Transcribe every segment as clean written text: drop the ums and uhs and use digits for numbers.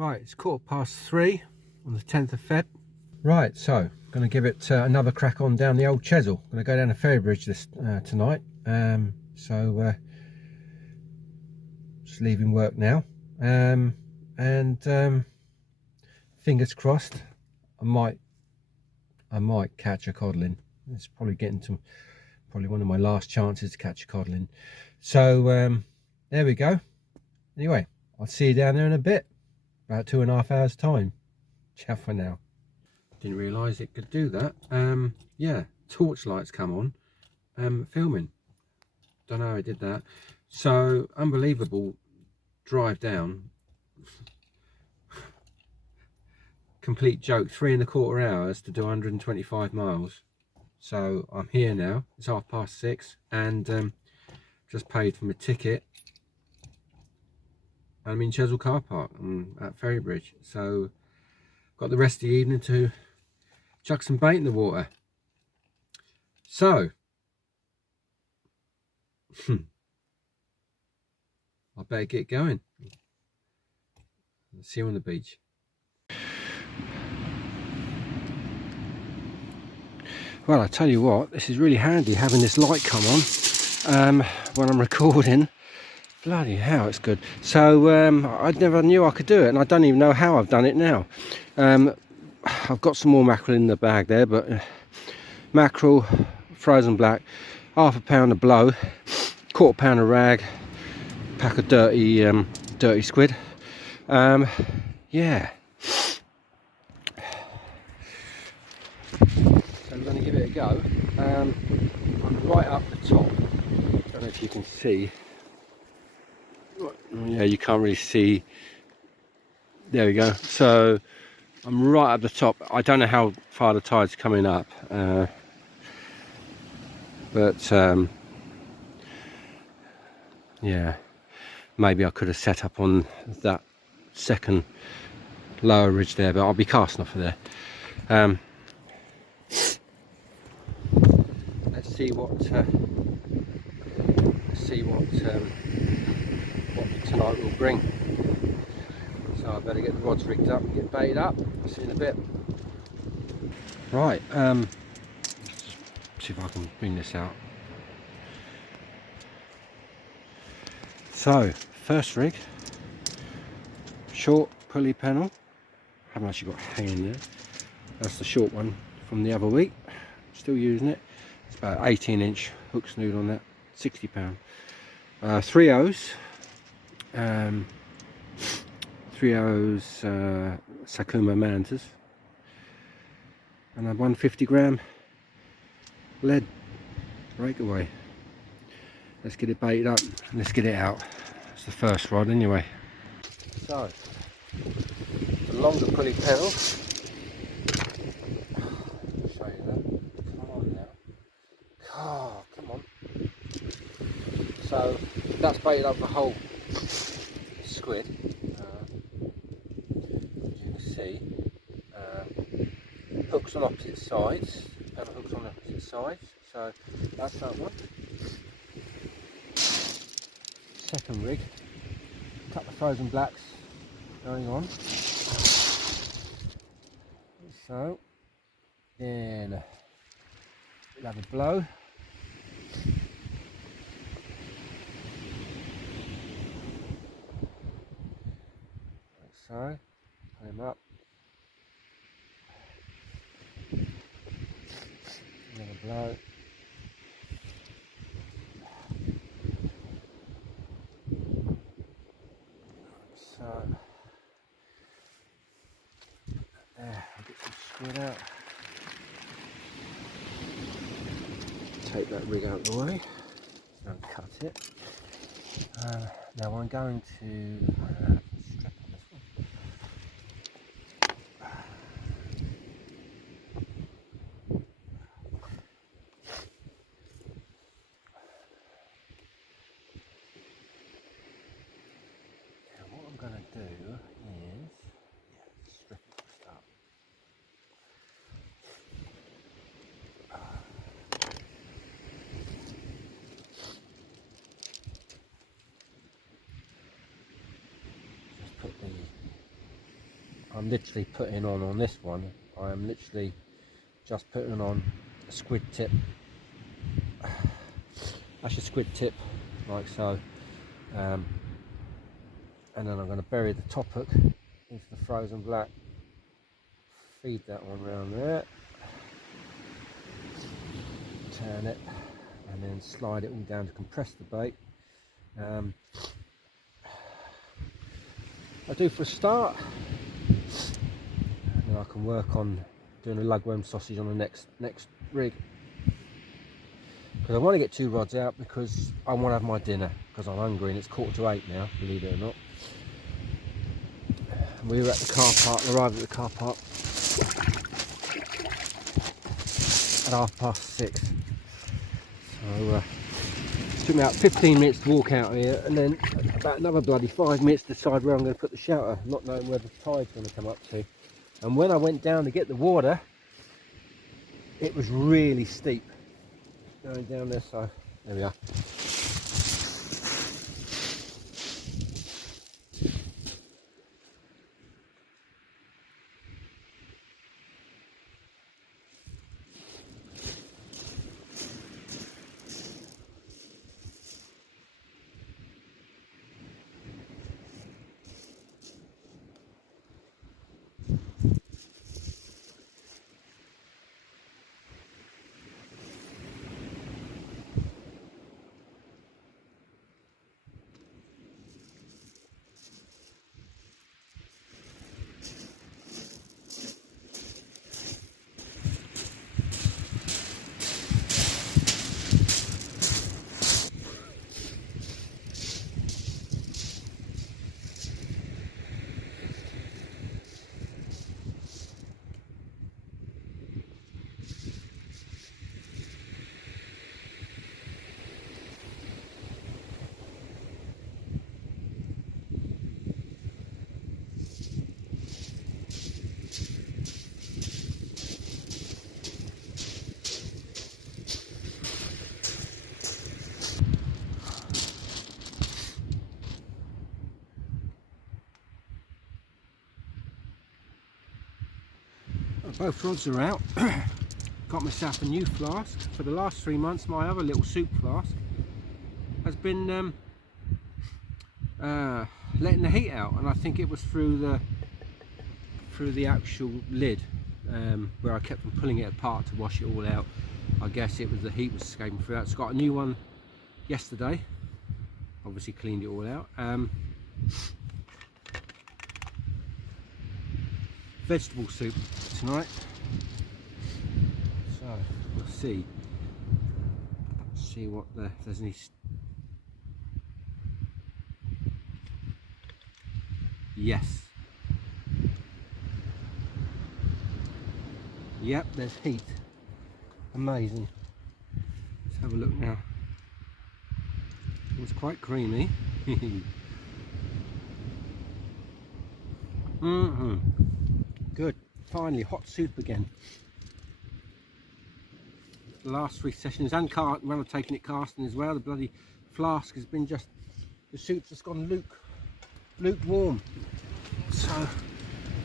Right, it's 3:15 on the 10th of Feb. Right, so going to give it another crack on down the old Chesil. Going to go down to Ferrybridge this tonight. Just leaving work now, and fingers crossed, I might catch a codlin. It's probably probably one of my last chances to catch a codlin. So there we go. Anyway, I'll see you down there in a bit, about 2.5 hours time. Ciao for now. Didn't realise it could do that. Yeah, torchlight's come on. Filming. Don't know how I did that. So unbelievable drive down. Complete joke. 3.25 hours to do 125 miles. So I'm here now. It's 6:30, and just paid for my ticket. I'm in Chesil car park. I'm at Ferrybridge. So got the rest of the evening to chuck some bait in the water. So I better get going. See you on the beach. Well, I tell you what, this is really handy having this light come on when I'm recording. Bloody hell, it's good. So I never knew I could do it, and I don't even know how I've done it now. I've got some more mackerel in the bag there, but mackerel, frozen black, ½ pound of blow, £1/4 pound of rag, pack of dirty squid. Yeah. So I'm going to give it a go. I'm right up the top. I don't know if you can see. Yeah, you can't really see. There we go. So I'm right up the top. I don't know how far the tide's coming up, but yeah, maybe I could have set up on that second lower ridge there, but I'll be casting off of there. Let's see what tonight will bring. So I better get the rods rigged up and get baited up. See you in a bit. Right, let's see if I can bring this out. So, first rig, short pulley panel. Haven't actually got hanging there. That's the short one from the other week. Still using it. It's about 18-inch hook snood on that, £60. 3 O's. 3 O's Sakuma Mantas, and a 150-gram lead breakaway. Let's get it baited up and let's get it out. It's the first rod anyway. So the longer pulley pedal. Show you that. Come on now. Oh, come on. So that's baited up the whole squid. As you can see, hooks on opposite sides, pedal hooks on opposite sides, so that's that one. Second rig, a couple of frozen blacks going on. So then we'll have a blow. Like so, pull him up. Another blow. So there, I'll get some squid out. Take that rig out of the way. Don't cut it. Now I'm going to strip on this one. Now what I'm going to do is strip it first up. Just put the I'm literally putting on this one, I am literally just putting on a squid tip. That's a squid tip, like so. And then I'm going to bury the top hook into the frozen black, feed that one around there, turn it, and then slide it all down to compress the bait. I do for a start, and then I can work on doing a lugworm sausage on the next rig, because I want to get 2 rods out because I want to have my dinner, because I'm hungry and it's 7:45 now, believe it or not. We were at the car park, arrived at the car park at 6:30. So it took me about 15 minutes to walk out here, and then about another bloody 5 minutes to decide where I'm going to put the shelter, not knowing where the tide's going to come up to. And when I went down to get the water, it was really steep going down there, so there we are. Both rods are out. Got myself a new flask. For the last 3 months, my other little soup flask has been letting the heat out, and I think it was through the actual lid, where I kept on pulling it apart to wash it all out. I guess it was the heat was escaping through that. It's got a new one yesterday. Obviously cleaned it all out. Vegetable soup tonight, so we'll see what if there's any. Yes, yep, there's heat. Amazing. Let's have a look now. It's quite creamy. Good. Finally, hot soup again. The last 3 sessions, and when I've taken it casting as well, the bloody flask has been the soup's just gone lukewarm. So,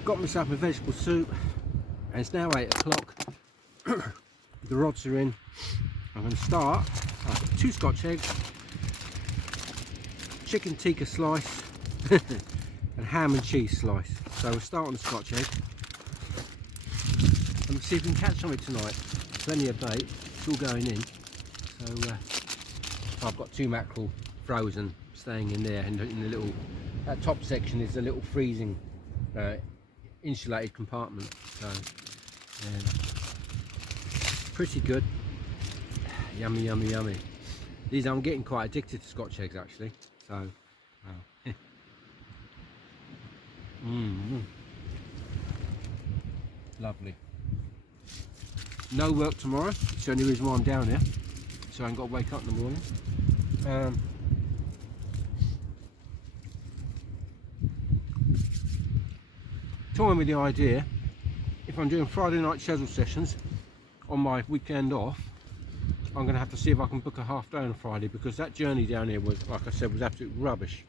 got myself a vegetable soup, and it's now 8 o'clock. The rods are in. I'm going to start. I've got 2 Scotch eggs, chicken tikka slice, and ham and cheese slice. So we'll start on the Scotch egg. And see if we can catch something tonight. Plenty of bait, it's all going in. So I've got 2 mackerel frozen, staying in there, and in the little, that top section is a little freezing insulated compartment. So pretty good. Yummy, yummy, yummy. These, I'm getting quite addicted to Scotch eggs actually. So wow. Lovely. No work tomorrow. It's the only reason why I'm down here, so I ain't got to wake up in the morning. Toying with the idea, if I'm doing Friday night Chesil sessions on my weekend off, I'm going to have to see if I can book a half day on Friday, because that journey down here was, like I said, was absolute rubbish.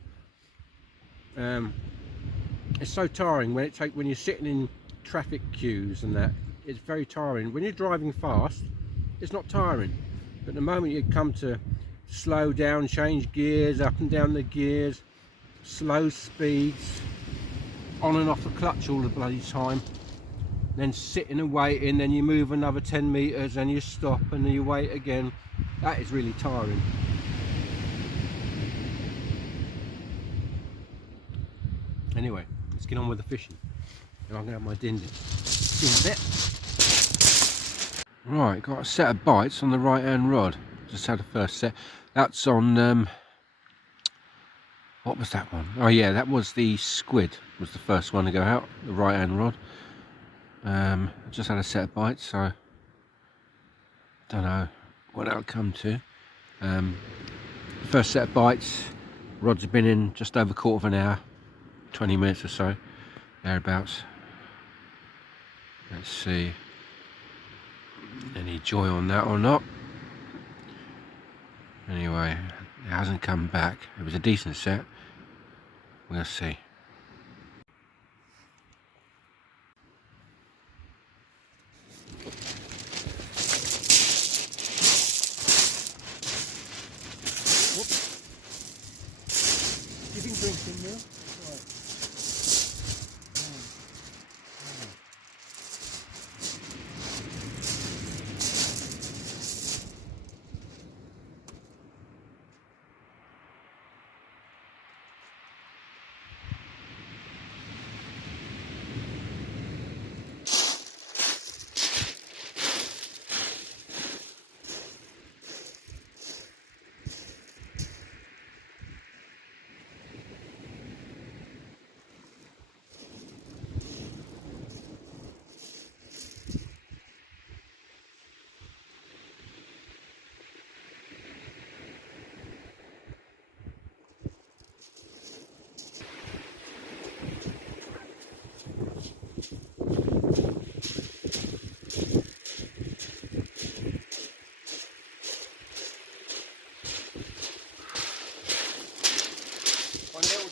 it's so tiring when you're sitting in traffic queues and that. It's very tiring. When you're driving fast, it's not tiring, but the moment you come to slow down, change gears, up and down the gears, slow speeds, on and off the clutch all the bloody time, then sitting and waiting, then you move another 10 meters and you stop and then you wait again, that is really tiring. Anyway, let's get on with the fishing. And I'm going to have my din din. See you in a bit. Right, got a set of bites on the right hand rod. Just had a first set. That's on what was that one? Oh yeah, that was the squid, was the first one to go out, the right hand rod. Just had a set of bites, so don't know what that'll come to. First set of bites, rods have been in just over a quarter of an hour, 20 minutes or so, thereabouts. Let's see any joy on that or not. Anyway, it hasn't come back. It was a decent set. We'll see. You can drink in there.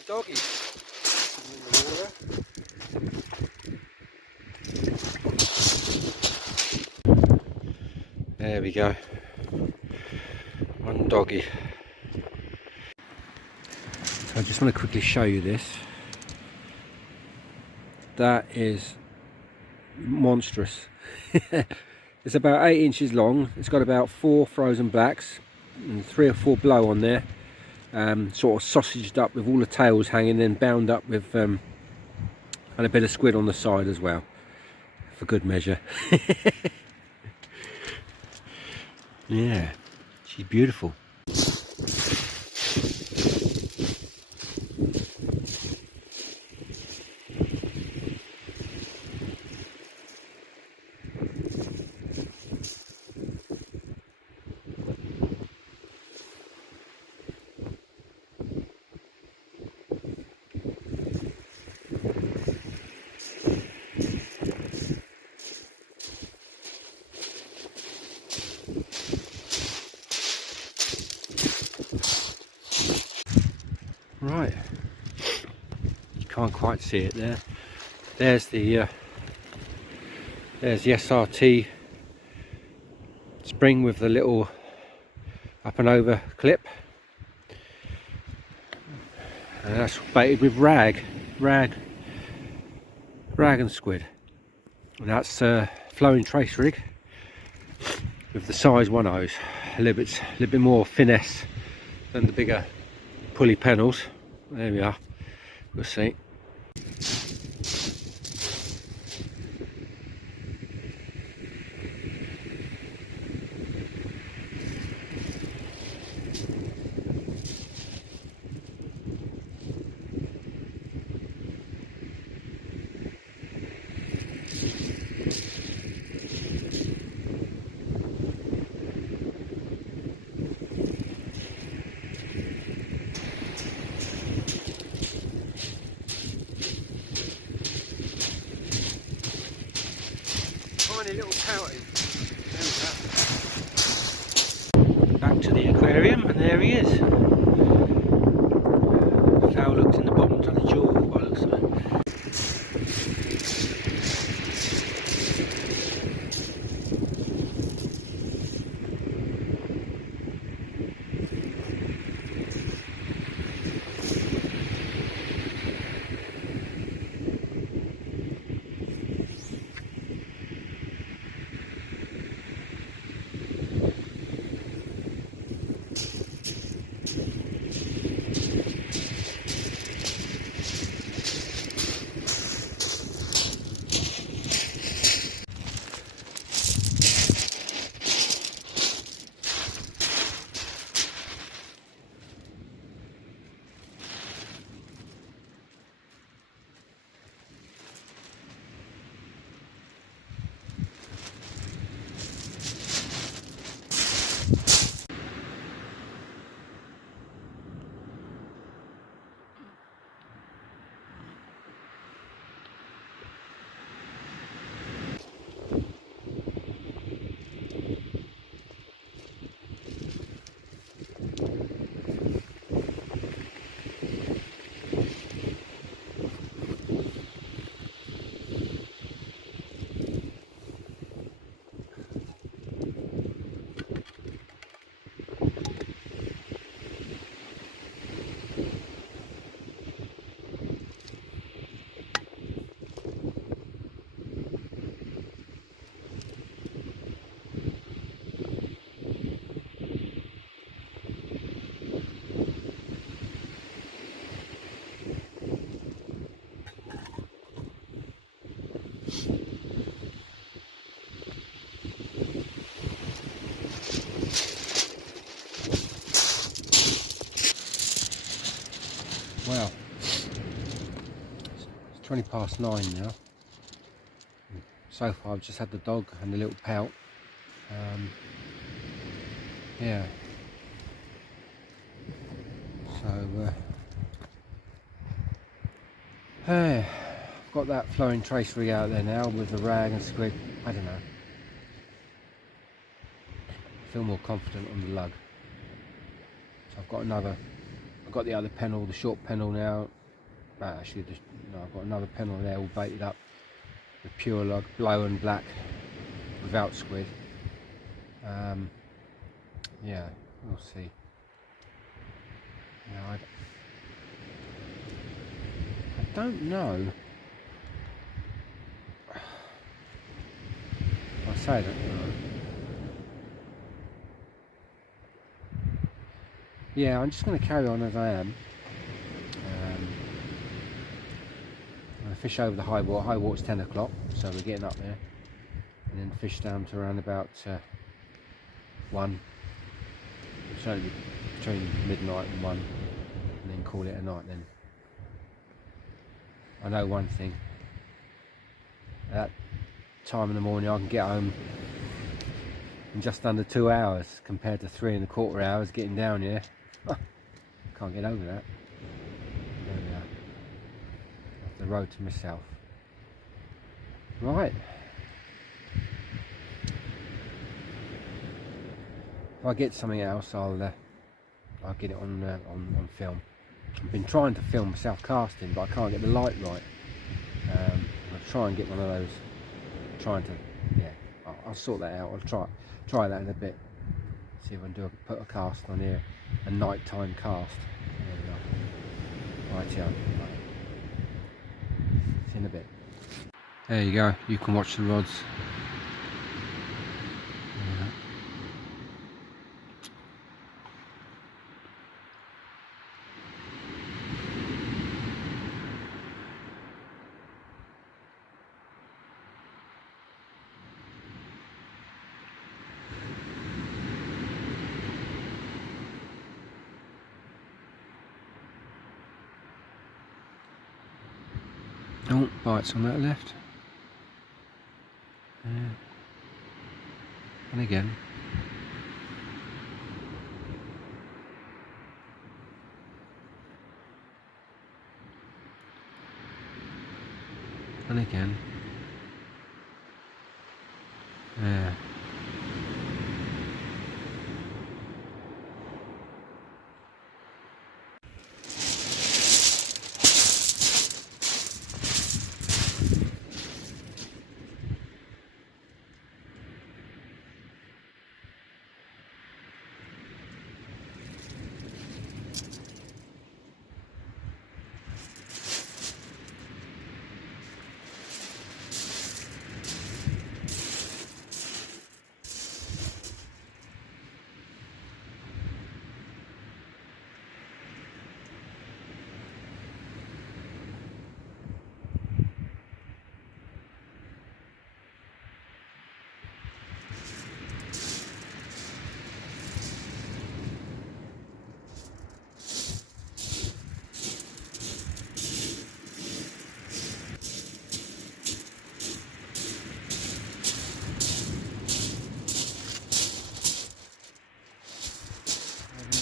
Doggy in the water. There we go. One doggy. So I just want to quickly show you this. That is monstrous. It's about 8 inches long. It's got about 4 frozen blacks and 3 or 4 blow on there. Sort of sausaged up with all the tails hanging, then bound up with and a bit of squid on the side as well, for good measure. Yeah, she's beautiful. Right, you can't quite see it there. There's the SRT spring with the little up and over clip, and that's baited with rag and squid, and that's flowing trace rig with the size 1/0s, a little bit more finesse than the bigger pulley panels. There we are, we'll see. Tiny little pouting. Back to the aquarium, and there he is. Foul looks in the bottom to the jaw by the looks of it. 9 now. So far I've just had the dog and the little pout. Yeah. So hey, I've got that flowing trace rig out there now with the rag and squid. I don't know. I feel more confident on the lug. So I've got the other pennel, the short pennel now. Actually, no, I've got another pennel there all baited up with pure lug, blow and black, without squid. Yeah, we'll see. No, I don't know. I say I don't know. Yeah, I'm just going to carry on as I am. I'm going to fish over the high water. High water's 10 o'clock, so we're getting up there. And then fish down to around about 1. It's only between midnight and 1. And then call it a night then. I know one thing. At that time in the morning I can get home in just under 2 hours compared to 3¼ hours getting down here. Can't get over that. There we are. Off the road to myself. Right. If I get something else, I'll get it on film. I've been trying to film myself casting, but I can't get the light right. I'll try and get one of those. Yeah, I'll sort that out. I'll try that in a bit. See if I can put a cast on here, a nighttime cast. There we go. Right, yeah. See you in a bit. There you go. You can watch the rods. Oh, bites on that left. Yeah. And again. And again. Yeah.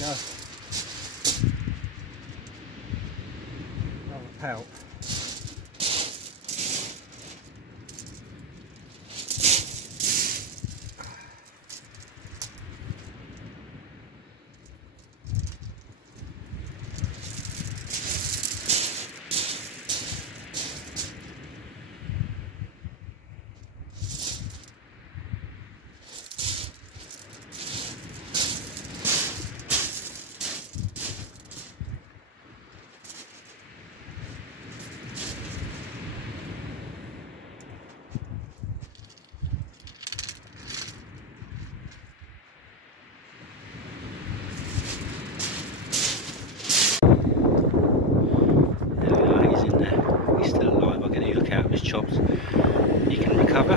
Go. Another pout. Chops, he can recover.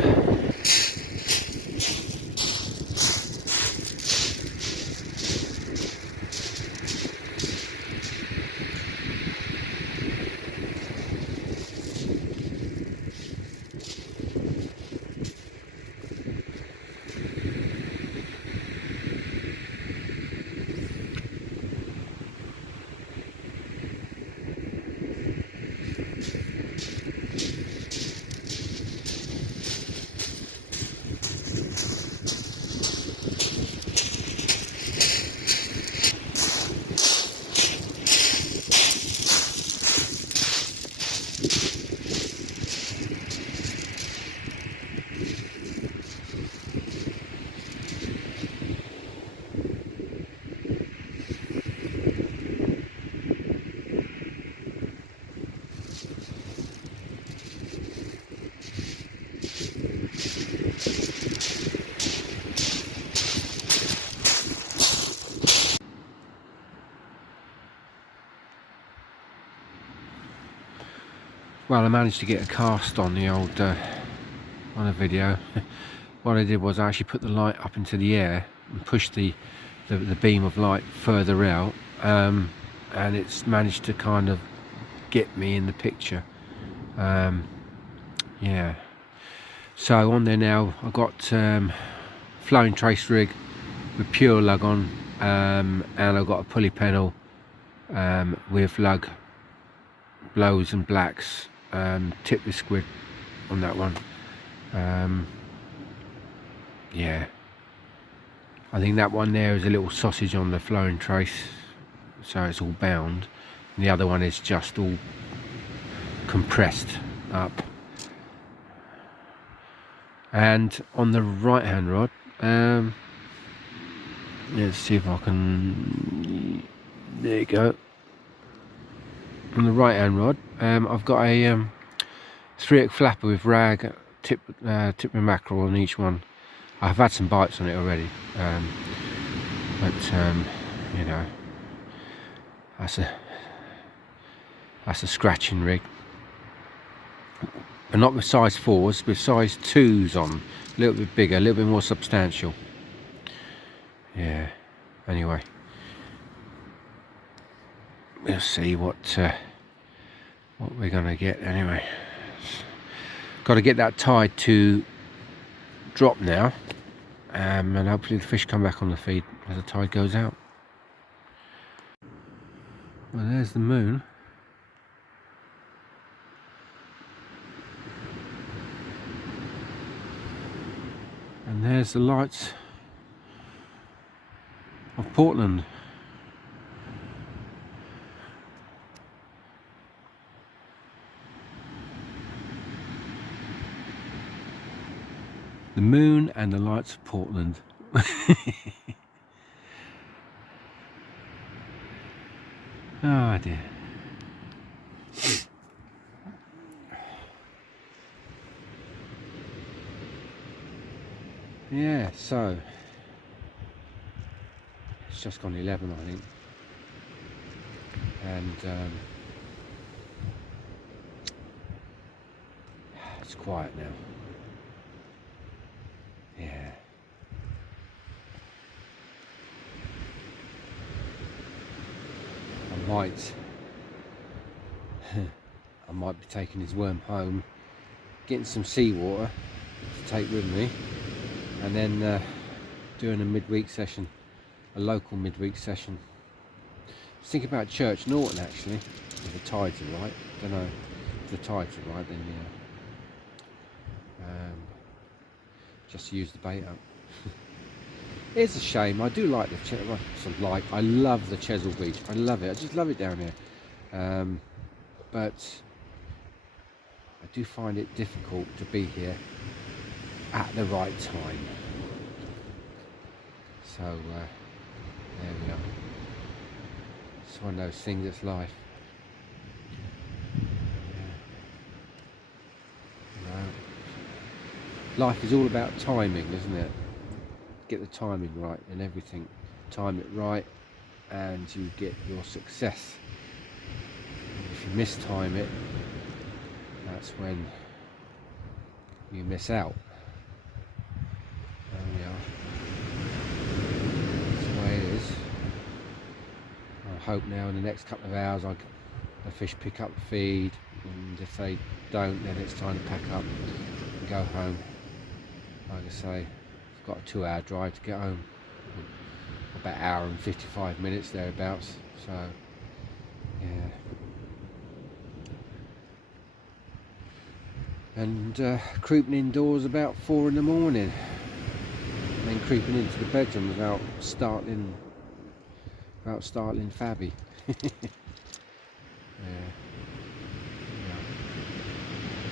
Well, I managed to get a cast on the old on a video. What I did was I actually put the light up into the air and pushed the beam of light further out, and it's managed to kind of get me in the picture. Yeah, so on there now I've got floating trace rig with pure lug on, and I've got a pulley pedal with lug blows and blacks, tip the squid on that one. Yeah, I think that one there is a little sausage on the flowing trace, so it's all bound, and the other one is just all compressed up. And on the right hand rod, let's see if I can, there you go. On the right hand rod, I've got a 3-hook flapper with rag, tip and mackerel on each one. I've had some bites on it already, but you know, that's a scratching rig, but not with size 4s, with size 2s on, a little bit bigger, a little bit more substantial. Yeah, anyway, we'll see what we're gonna get. Anyway, got to get that tide to drop now, and hopefully the fish come back on the feed as the tide goes out. Well, there's the moon. And there's the lights of Portland. The moon and the lights of Portland. Oh dear. Yeah, so it's just gone 11, I think, and it's quiet now. Yeah. I might be taking his worm home, getting some seawater to take with me, and then doing a midweek session, a local midweek session. I was thinking about Church Norton actually, if the tides are right. Don't know if the tides are right, then yeah. Just to use the bait up. It's a shame. I do like I love the Chesil Beach. I love it. I just love it down here. But I do find it difficult to be here at the right time. So there we are. It's one of those things that's life. Life is all about timing, isn't it? Get the timing right and everything. Time it right and you get your success. If you mistime it, that's when you miss out. There we are. That's the way it is. I hope now in the next couple of hours the fish pick up the feed, and if they don't, then it's time to pack up and go home. Like I say, I've got a 2-hour drive to get home, about an hour and 55 minutes thereabouts, so yeah. And creeping indoors about 4 in the morning, and then creeping into the bedroom without startling Fabby. Yeah.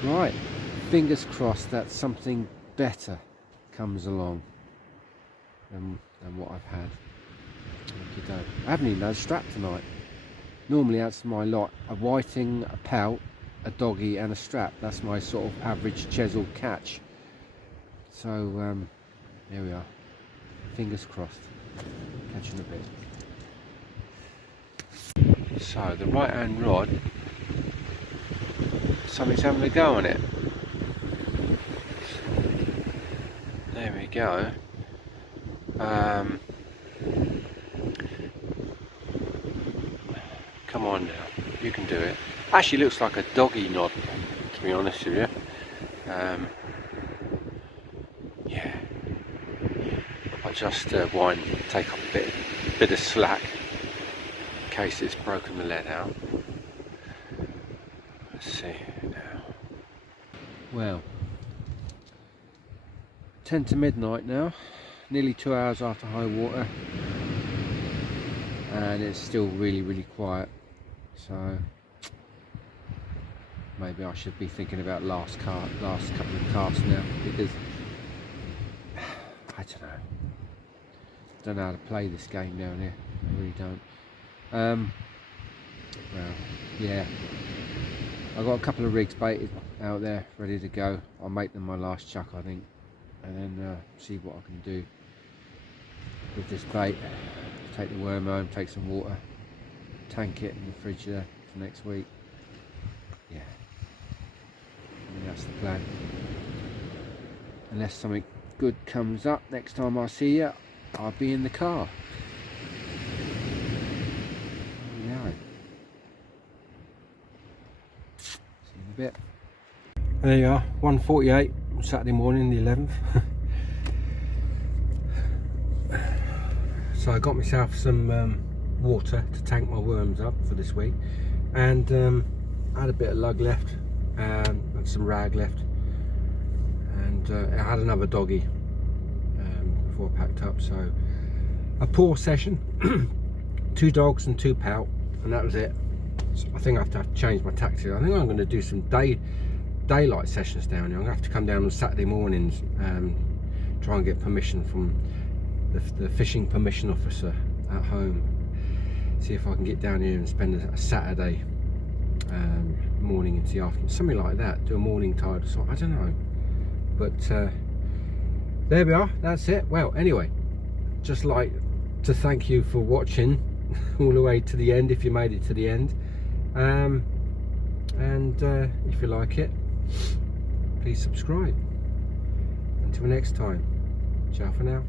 Right, fingers crossed that something better comes along than what I've had. I haven't even had a strap tonight. Normally that's my lot: a whiting, a pout, a doggy and a strap. That's my sort of average Chesil catch. So there we are, fingers crossed. Catch in a bit. So the right hand rod, something's having a go on it. There we go. Come on now, you can do it. Actually looks like a doggy knot, to be honest with you. Yeah, I'll just take up a bit of slack in case it's broken the lead out. Let's see now. Well, 10 to midnight now, nearly 2 hours after high water, and it's still really quiet. So maybe I should be thinking about last couple of casts now, because I don't know how to play this game down here. I really don't. Well, yeah, I've got a couple of rigs baited out there ready to go. I'll make them my last chuck, I think, and then see what I can do with this bait. Take the worm home, take some water, tank it in the fridge there for next week. Yeah, I mean, that's the plan. Unless something good comes up next time I see you, I'll be in the car. Yeah. See you in a bit. There you are, 1:48 Saturday morning, the 11th. So I got myself some water to tank my worms up for this week, and I had a bit of lug left, and some rag left, and I had another doggy before I packed up. So a poor session, 2 dogs and 2 pout, and that was it. So I think I have to change my tactics. I think I'm going to do some daylight sessions down here. I'm going to have to come down on Saturday mornings, try and get permission from the fishing permission officer at home. See if I can get down here and spend a Saturday morning into the afternoon, something like that. Do a morning tide or something, I don't know. But there we are, that's it. Well, anyway, just like to thank you for watching all the way to the end, if you made it to the end. And if you like it, please subscribe. Until next time, ciao for now.